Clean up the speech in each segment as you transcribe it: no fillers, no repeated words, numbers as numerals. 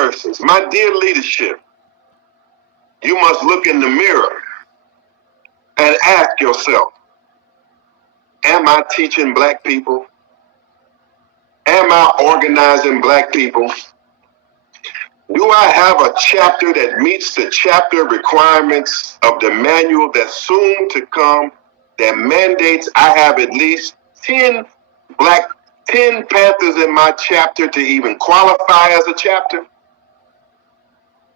persons, my dear leadership, you must look in the mirror and ask yourself, am I teaching black people? Am I organizing black people? Do I have a chapter that meets the chapter requirements of the manual that's soon to come that mandates I have at least 10 Panthers in my chapter to even qualify as a chapter?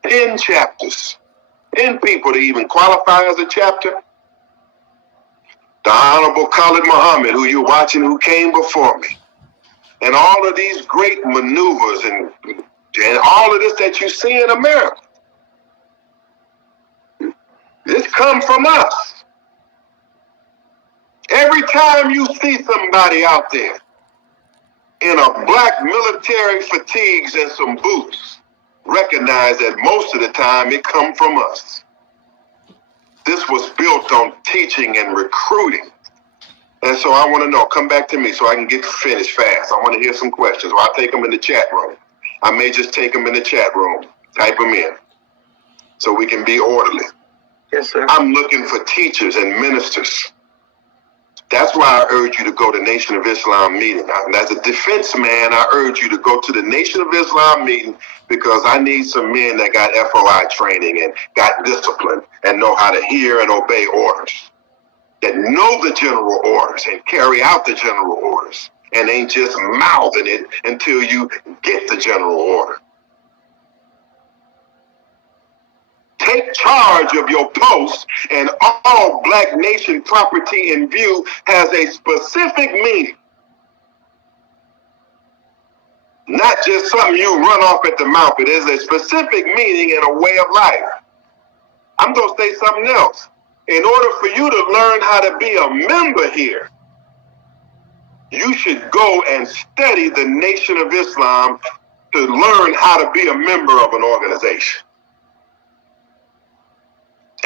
10 chapters, 10 people to even qualify as a chapter? The Honorable Khalid Muhammad, who you're watching, who came before me, and all of these great maneuvers and all of this that you see in America, this comes from us. Every time you see somebody out there in a black military fatigues and some boots, recognize that most of the time it comes from us. This was built on teaching and recruiting. And so I want to know, come back to me so I can get finished fast. I want to hear some questions, or I'll take them in the chat room. I may just take them in the chat room, type them in, so we can be orderly. Yes, sir. I'm looking for teachers and ministers. That's why I urge you to go to Nation of Islam meeting. And as a defense man, I urge you to go to the Nation of Islam meeting because I need some men that got FOI training and got discipline and know how to hear and obey orders, that know the general orders and carry out the general orders and ain't just mouthing it until you get the general order. Take charge of your post, and all Black Nation property in view has a specific meaning. Not just something you run off at the mouth. It is a specific meaning and a way of life. I'm going to say something else. In order for you to learn how to be a member here, you should go and study the Nation of Islam to learn how to be a member of an organization.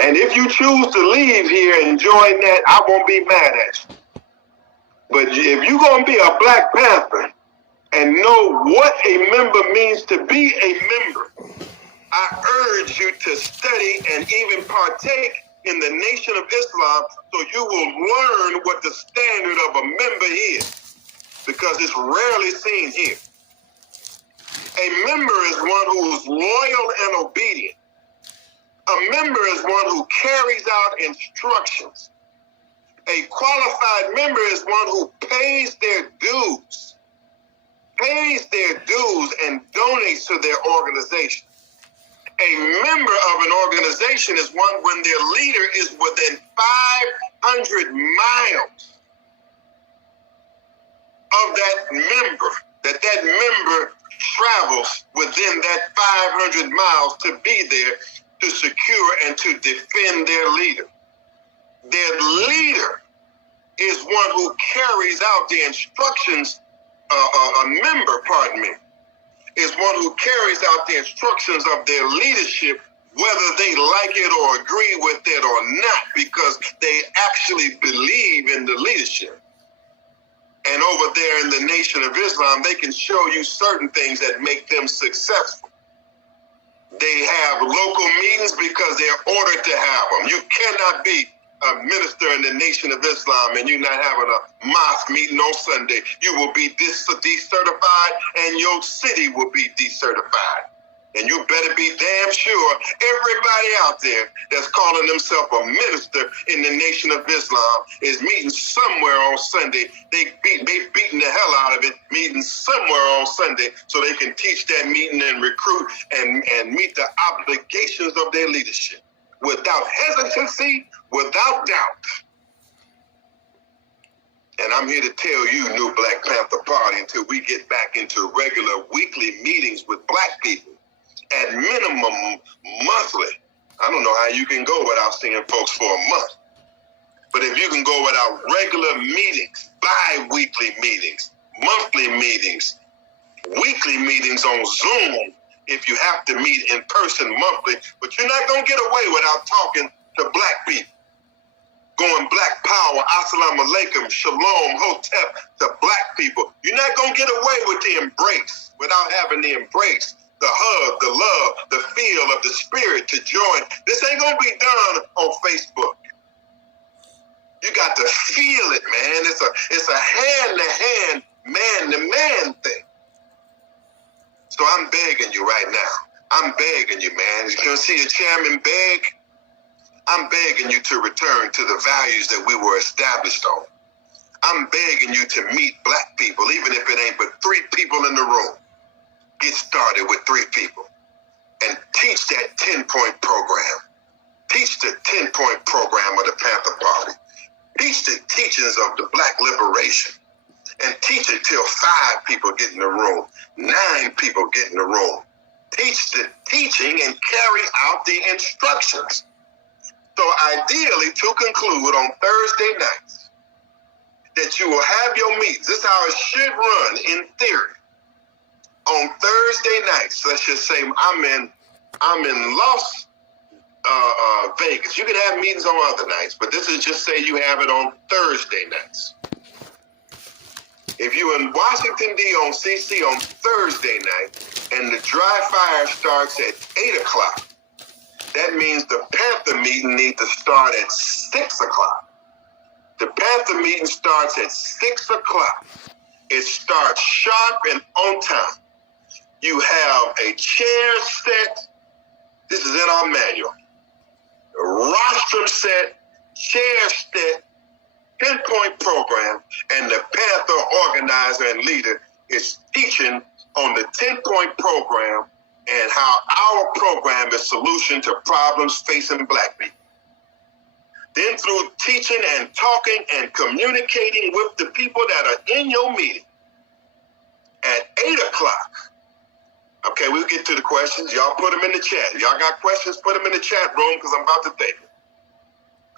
And if you choose to leave here and join that, I won't be mad at you. But if you're going to be a Black Panther and know what a member means to be a member, I urge you to study and even partake in the Nation of Islam so you will learn what the standard of a member is, because it's rarely seen here. A member is one who's loyal and obedient. A member is one who carries out instructions. A qualified member is one who pays their dues and donates to their organization. A member of an organization is one when their leader is within 500 miles of that member, that member travels within that 500 miles to be there to secure and to defend their leader. Their leader is one who carries out the instructions, is one who carries out the instructions of their leadership, whether they like it or agree with it or not, because they actually believe in the leadership. And over there in the Nation of Islam, they can show you certain things that make them successful. They have local meetings because they're ordered to have them. You cannot be a minister in the Nation of Islam and you're not having a mosque meeting on Sunday. You will be decertified and your city will be decertified. And you better be damn sure everybody out there that's calling themselves a minister in the Nation of Islam is meeting somewhere on Sunday. They beating the hell out of it, meeting somewhere on Sunday so they can teach that meeting and recruit and meet the obligations of their leadership without hesitancy, without doubt. And I'm here to tell you, New Black Panther Party, until we get back into regular weekly meetings with Black people, at minimum monthly. I don't know how you can go without seeing folks for a month. But if you can go without regular meetings, bi-weekly meetings, monthly meetings, weekly meetings on Zoom, if you have to meet in person monthly, but you're not going to get away without talking to Black people. Going Black power, assalamu alaikum, shalom, hotep to Black people. You're not going to get away with the embrace without having the embrace, the hug, the feel of the spirit to join. This ain't gonna be done on Facebook. You got to feel it, man. It's a hand-to-hand, man-to-man thing. So I'm begging you right now. I'm begging you, man. You can see a chairman beg. I'm begging you to return to the values that we were established on. I'm begging you to meet black people, even if it ain't but 3 people in the room. Get started with 3 people and teach that 10-point program. Teach the 10-point program of the Panther Party. Teach the teachings of the black liberation. And teach it till 5 people get in the room, 9 people get in the room. Teach the teaching and carry out the instructions. So ideally, to conclude, on Thursday nights, that you will have your meetings. This is how it should run in theory. On Thursday nights, let's just say I'm in Las Vegas. You can have meetings on other nights, but this is just say you have it on Thursday nights. If you're in Washington, D. on CC on Thursday night, and the dry fire starts at 8 o'clock, that means the Panther meeting needs to start at 6 o'clock. The Panther meeting starts at 6 o'clock. It starts sharp and on time. You have a chair set. This is in our manual. A rostrum set, chair set, 10-point program, and the Panther organizer and leader is teaching on the 10-point program and how our program is solution to problems facing black people. Then through teaching and talking and communicating with the people that are in your meeting at 8 o'clock. Okay, we'll get to the questions. Y'all put them in the chat. If y'all got questions, put them in the chat room because I'm about to take them.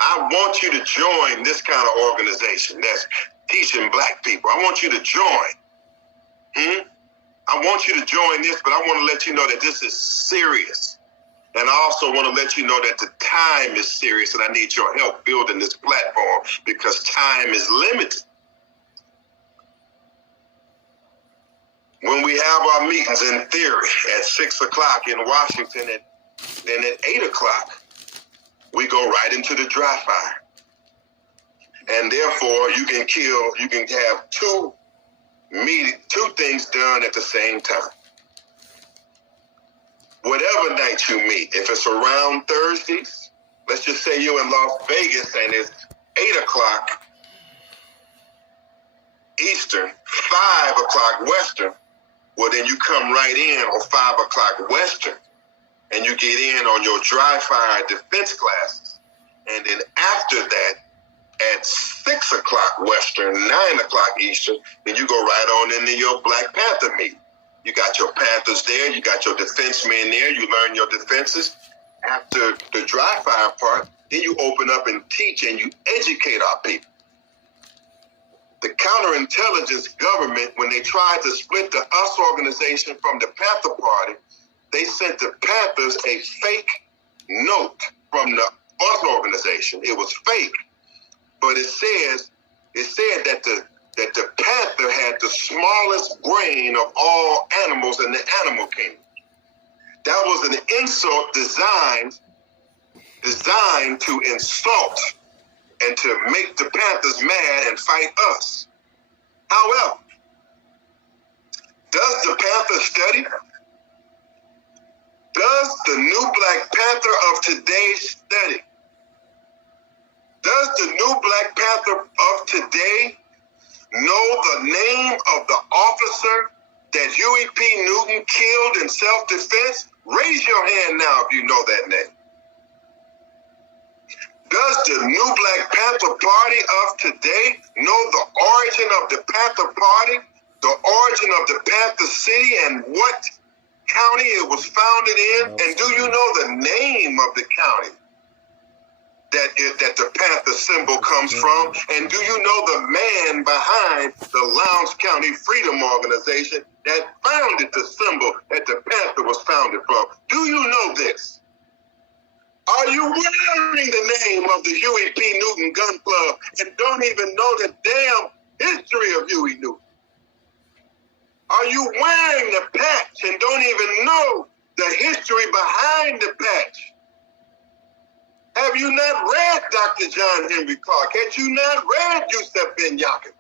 I want you to join this kind of organization that's teaching black people. I want you to join. I want you to join this, but I want to let you know that this is serious. And I also want to let you know that the time is serious and I need your help building this platform because time is limited. When we have our meetings in theory at 6 o'clock in Washington, then at 8 o'clock, we go right into the dry fire. And therefore, you can have two things done at the same time. Whatever night you meet, if it's around Thursdays, let's just say you're in Las Vegas and it's 8 o'clock Eastern, 5 o'clock Western, well, then you come right in on 5 o'clock Western and you get in on your dry fire defense classes. And then after that, at 6 o'clock Western, 9 o'clock Eastern, then you go right on into your Black Panther meeting. You got your Panthers there, you got your defense men there, you learn your defenses. After the dry fire part, then you open up and teach and you educate our people. The counterintelligence government, when they tried to split the US organization from the Panther Party, they sent the Panthers a fake note from the US organization. It was fake, but it said that the Panther had the smallest brain of all animals in the animal kingdom. That was an insult designed to insult and to make the Panthers mad and fight us. However, does the Panther study? Does the new Black Panther of today study? Does the new Black Panther of today know the name of the officer that Huey P. Newton killed in self-defense? Raise your hand now if you know that name. Does the new Black Panther Party of today know the origin of the Panther Party, the origin of the Panther City, and what county it was founded in? And do you know the name of the county that the Panther symbol comes from? And do you know the man behind the Lowndes County Freedom Organization that founded the symbol that the Panther was founded from? Do you know this? Are you wearing the name of the Huey P. Newton Gun Club and don't even know the damn history of Huey Newton? Are you wearing the patch and don't even know the history behind the patch. Have you not read Dr. John Henry Clark? Had you not read Yusuf Ben Yakin?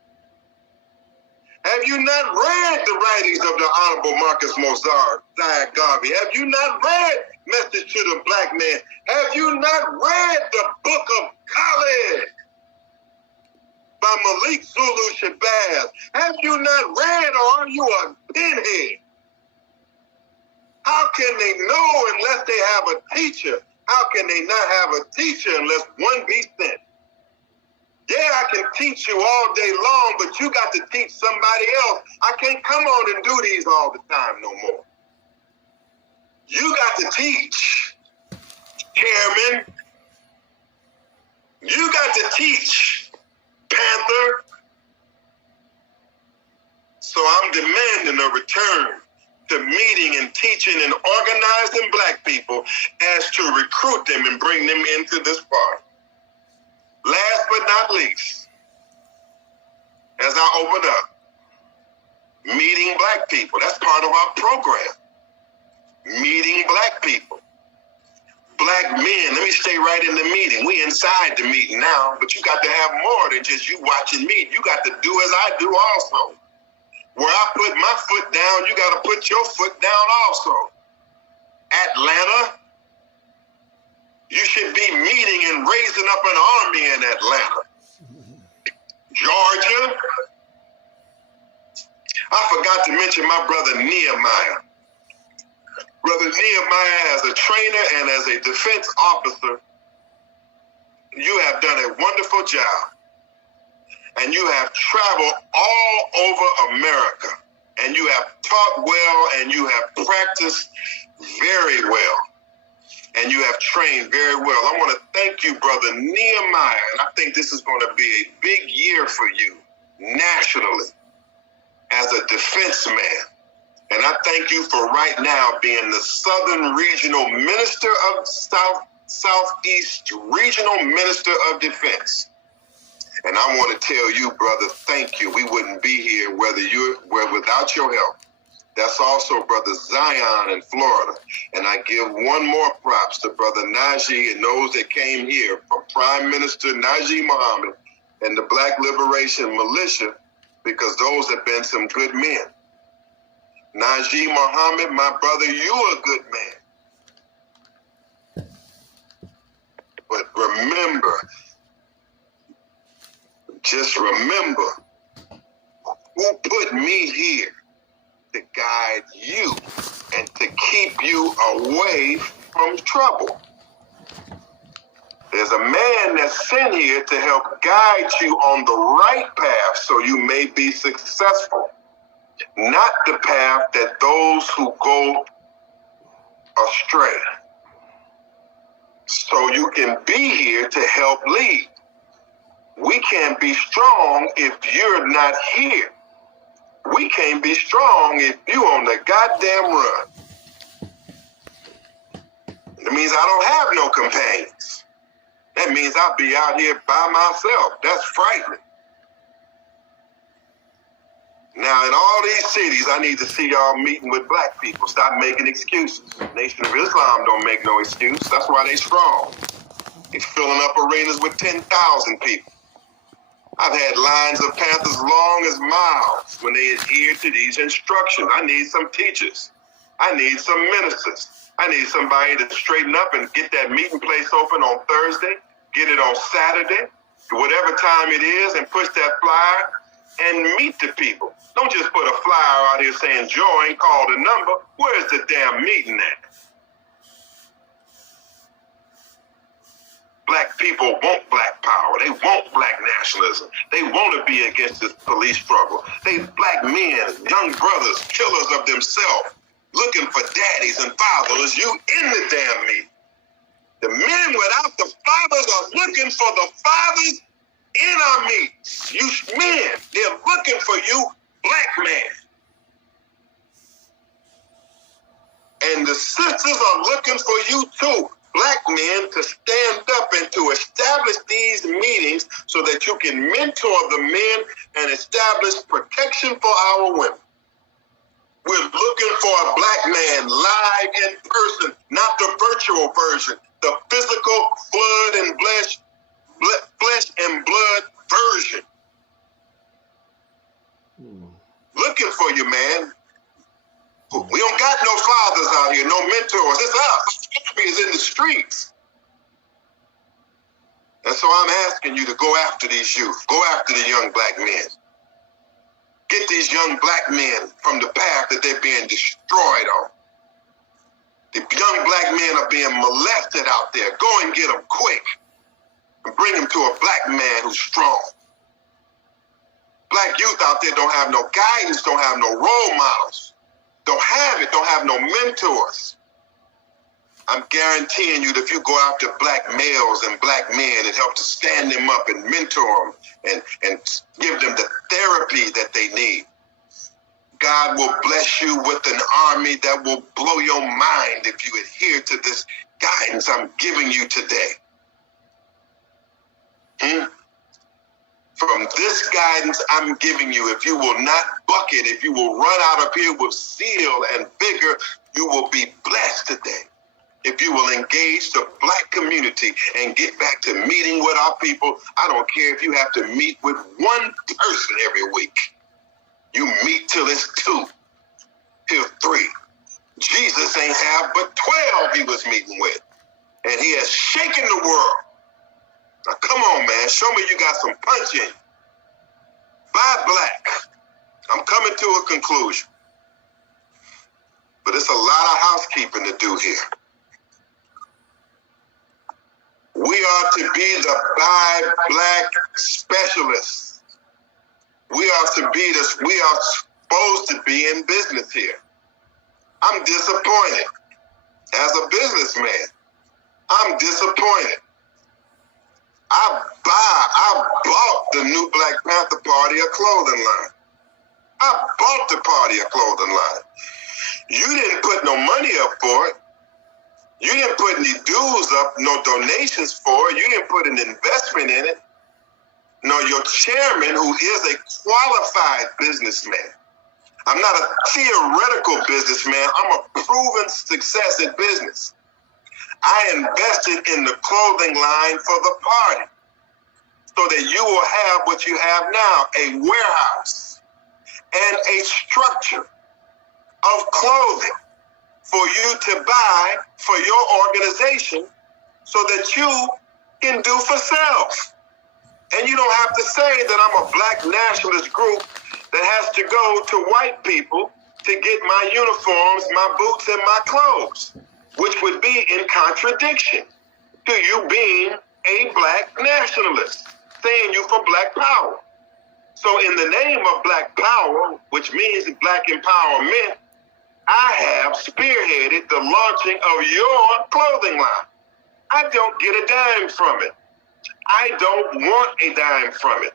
Have you not read the writings of the Honorable Marcus Mozart, Zayat Garvey? Have you not read Message to the Black Man? Have you not read the Book of Khaled by Malik Zulu Shabazz? Have you not read, or are you a pinhead? How can they know unless they have a teacher? How can they not have a teacher unless one be sent? Yeah, I can teach you all day long, but you got to teach somebody else. I can't come on and do these all the time no more. You got to teach, Chairman. You got to teach, Panther. So I'm demanding a return to meeting and teaching and organizing Black people as to recruit them and bring them into this party. Last but not least, as I open up, meeting Black people. That's part of our program. Meeting Black people. Black men, let me stay right in the meeting. We inside the meeting now, but you got to have more than just you watching me. You got to do as I do also. Where I put my foot down, you got to put your foot down also. Atlanta, you should be meeting and raising up an army in Atlanta. Georgia, I forgot to mention my brother Nehemiah. Brother Nehemiah, as a trainer and as a defense officer, you have done a wonderful job. And you have traveled all over America. And you have taught well, and you have practiced very well. And you have trained very well. I want to thank you, Brother Nehemiah. And I think this is going to be a big year for you nationally as a defense man. And I thank you for right now being the Southern Regional Minister of Southeast Regional Minister of Defense. And I want to tell you, brother, thank you. We wouldn't be here without your help. That's also Brother Zion in Florida. And I give one more props to Brother Najee and those that came here from Prime Minister Najee Muhammad and the Black Liberation Militia, because those have been some good men. Najee Muhammad, my brother, you a good man. But remember, just remember who put me here to guide you and to keep you away from trouble. There's a man that's sent here to help guide you on the right path so you may be successful, not the path that those who go astray. So you can be here to help lead. We can't be strong if you're not here. We can't be strong if you're on the goddamn run. That means I don't have no companions. That means I'll be out here by myself. That's frightening. Now, in all these cities, I need to see y'all meeting with Black people. Stop making excuses. Nation of Islam don't make no excuse. That's why they strong. They filling up arenas with 10,000 people. I've had lines of Panthers long as miles when they adhere to these instructions. I need some teachers. I need some ministers. I need somebody to straighten up and get that meeting place open on Thursday, get it on Saturday, whatever time it is, and push that flyer and meet the people. Don't just put a flyer out here saying join, call the number. Where's the damn meeting at? Black people want Black power. They want Black nationalism. They want to be against this police struggle. They Black men, young brothers, killers of themselves, looking for daddies and fathers. You in the damn meeting. The men without the fathers are looking for the fathers in our meetings. You men, they're looking for you, Black man. And the sisters are looking for you too, Black men, to stand up and to establish these meetings so that you can mentor the men and establish protection for our women. We're looking for a black man live in person, not the virtual version, the physical blood and flesh and blood version. Looking for you, man. We don't got no fathers out here, no mentors. It's us. It's in the streets. And so I'm asking you to go after these youth. Go after the young black men. Get these young black men from the path that they're being destroyed on. The young black men are being molested out there. Go and get them quick. And bring them to a black man who's strong. Black youth out there don't have no guidance, don't have no role models. Don't have it, don't have no mentors. I'm guaranteeing you that if you go after black males and black men and help to stand them up and mentor them and give them the therapy that they need, God will bless you with an army that will blow your mind if you adhere to this guidance I'm giving you today. From this guidance I'm giving you, if you will not bucket, if you will run out of here with zeal and vigor, you will be blessed today. If you will engage the black community and get back to meeting with our people, I don't care if you have to meet with one person every week. You meet till it's 2, till 3. Jesus ain't have but 12 he was meeting with. And he has shaken the world. Now come on, man. Show me you got some punch in you. Buy black. I'm coming to a conclusion. But it's a lot of housekeeping to do here. We are to be the buy black specialists. We are supposed to be in business here. I'm disappointed. As a businessman, I'm disappointed. I bought the new Black Panther party a clothing line. I bought the party a clothing line. You didn't put no money up for it. You didn't put any dues up, no donations for it. You didn't put an investment in it. No, your chairman, who is a qualified businessman. I'm not a theoretical businessman. I'm a proven success in business. I invested in the clothing line for the party so that you will have what you have now, a warehouse and a structure of clothing for you to buy for your organization so that you can do for self. And you don't have to say that I'm a black nationalist group that has to go to white people to get my uniforms, my boots, and my clothes, which would be in contradiction to you being a black nationalist, saying you for black power. So in the name of black power, which means black empowerment, I have spearheaded the launching of your clothing line. I don't get a dime from it. I don't want a dime from it.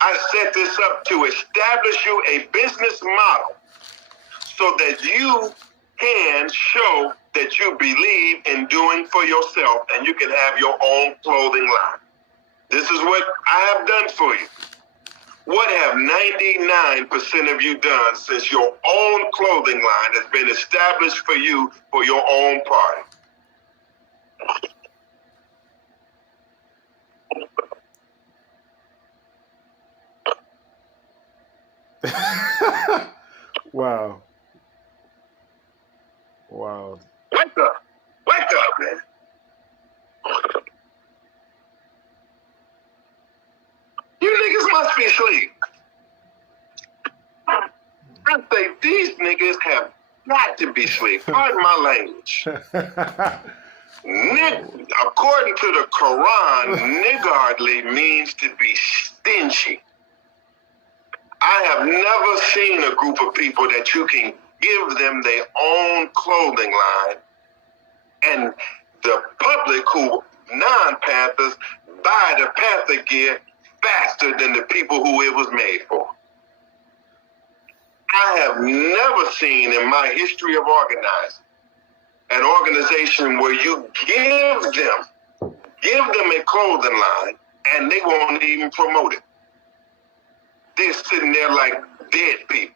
I set this up to establish you a business model so that you can show that you believe in doing for yourself and you can have your own clothing line. This is what I have done for you. What have 99% of you done since your own clothing line has been established for you for your own party? Wow. Wow. Wake up. Wake up, man. You niggas must be asleep. I say these niggas have got to be asleep. Pardon my language. According to the Quran, niggardly means to be stingy. I have never seen a group of people that you can give them their own clothing line and the public who non-Panthers buy the Panther gear faster than the people who it was made for. I have never seen in my history of organizing an organization where you give them a clothing line and they won't even promote it. They're sitting there like dead people.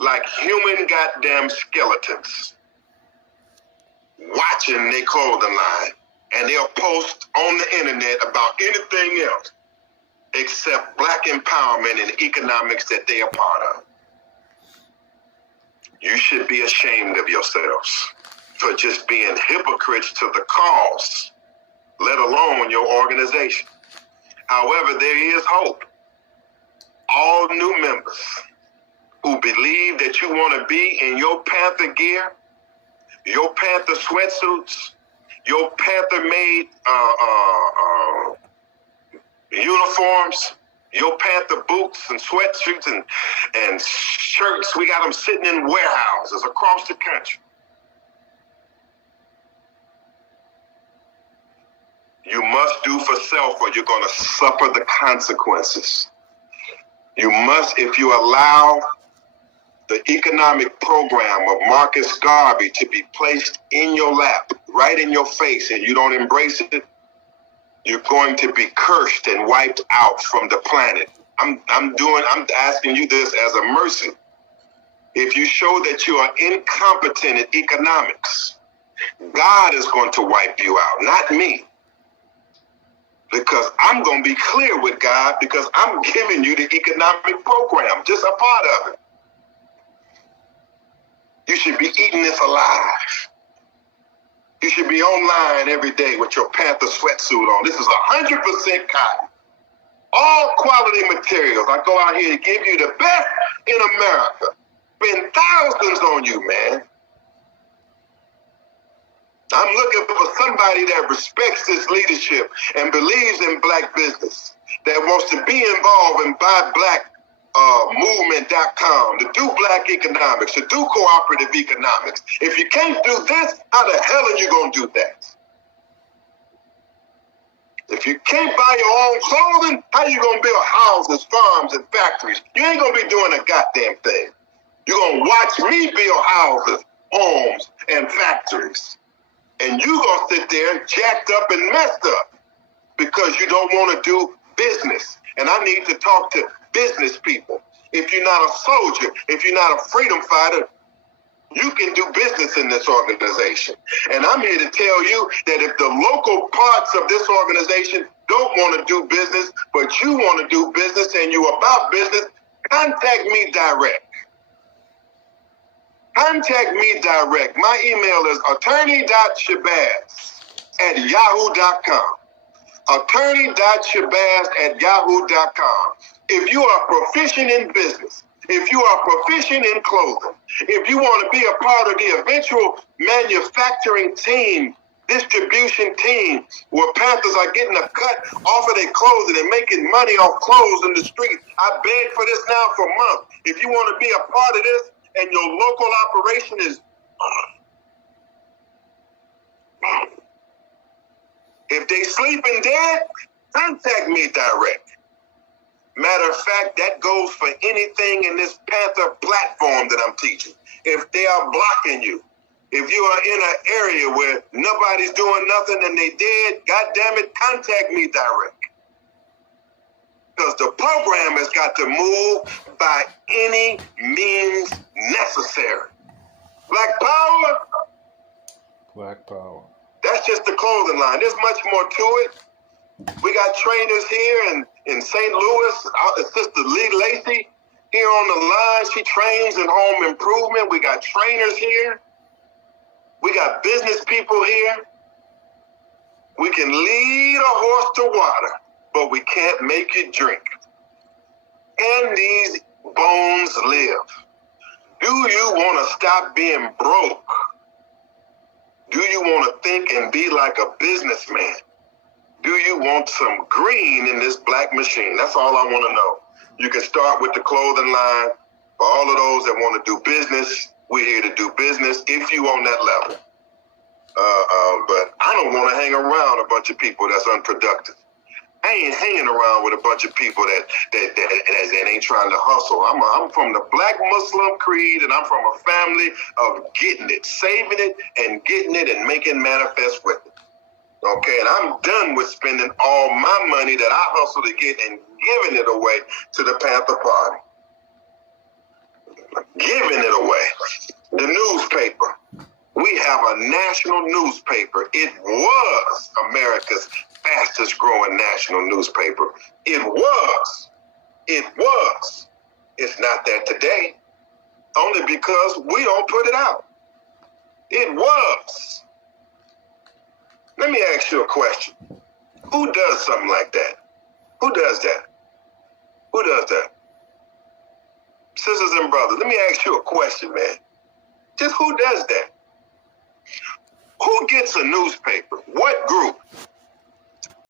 like human goddamn skeletons, watching their clothing line, and they'll post on the internet about anything else except black empowerment and economics that they are part of. You should be ashamed of yourselves for just being hypocrites to the cause, let alone your organization. However, there is hope. All new members who believe that you want to be in your Panther gear, your Panther sweatsuits, your Panther-made uniforms, your Panther boots and sweatshirts and shirts, we got them sitting in warehouses across the country. You must do for self or you're going to suffer the consequences. You must, if you allow the economic program of Marcus Garvey to be placed in your lap, right in your face, and you don't embrace it, you're going to be cursed and wiped out from the planet. I'm asking you this as a mercy. If you show that you are incompetent in economics, God is going to wipe you out, not me. Because I'm going to be clear with God because I'm giving you the economic program, just a part of it. You should be eating this alive. You should be online every day with your Panther sweatsuit on. This is 100% cotton. All quality materials. I go out here to give you the best in America. Spend thousands on you, man. I'm looking for somebody that respects this leadership and believes in black business, that wants to be involved in buyblackmovement.com, to do black economics, to do cooperative economics. If you can't do this, how the hell are you going to do that? If you can't buy your own clothing, how you going to build houses, farms, and factories? You ain't going to be doing a goddamn thing. You're going to watch me build houses, homes, and factories. And you going to sit there jacked up and messed up because you don't want to do business. And I need to talk to business people. If you're not a soldier, if you're not a freedom fighter, you can do business in this organization. And I'm here to tell you that if the local parts of this organization don't want to do business, but you want to do business and you're about business, contact me direct. Contact me direct. My email is attorney.shabazz@yahoo.com. Attorney.shabazz@yahoo.com. If you are proficient in business, if you are proficient in clothing, if you want to be a part of the eventual manufacturing team, distribution team, where Panthers are getting a cut off of their clothing and making money off clothes in the street, I beg for this now for months. If you want to be a part of this, and your local operation is, if they sleeping dead, contact me direct. Matter of fact, that goes for anything in this Panther platform that I'm teaching. If they are blocking you, if you are in an area where nobody's doing nothing and they dead, goddamn it, contact me direct. Because the program has got to move by any means necessary. Black power? Black power. That's just the clothing line. There's much more to it. We got trainers here in St. Louis. Sister Lee Lacey here on the line. She trains in home improvement. We got trainers here. We got business people here. We can lead a horse to water, but we can't make it drink. Can these bones live? Do you want to stop being broke? Do you want to think and be like a businessman? Do you want some green in this black machine? That's all I want to know. You can start with the clothing line. For all of those that want to do business, we're here to do business if you on that level. But I don't want to hang around a bunch of people that's unproductive. I ain't hanging around with a bunch of people that ain't trying to hustle. I'm from the Black Muslim creed, and I'm from a family of getting it, saving it, and getting it, and making manifest with it. Okay, and I'm done with spending all my money that I hustle to get and giving it away to the Panther Party. giving it away. The newspaper. We have a national newspaper. It was America's fastest growing national newspaper. It was. It was. It's not that today, only because we don't put it out. It was. Let me ask you a question. Who does something like that? Who does that? Who does that? Sisters and brothers, let me ask you a question, man. Just who does that? Who gets a newspaper? What group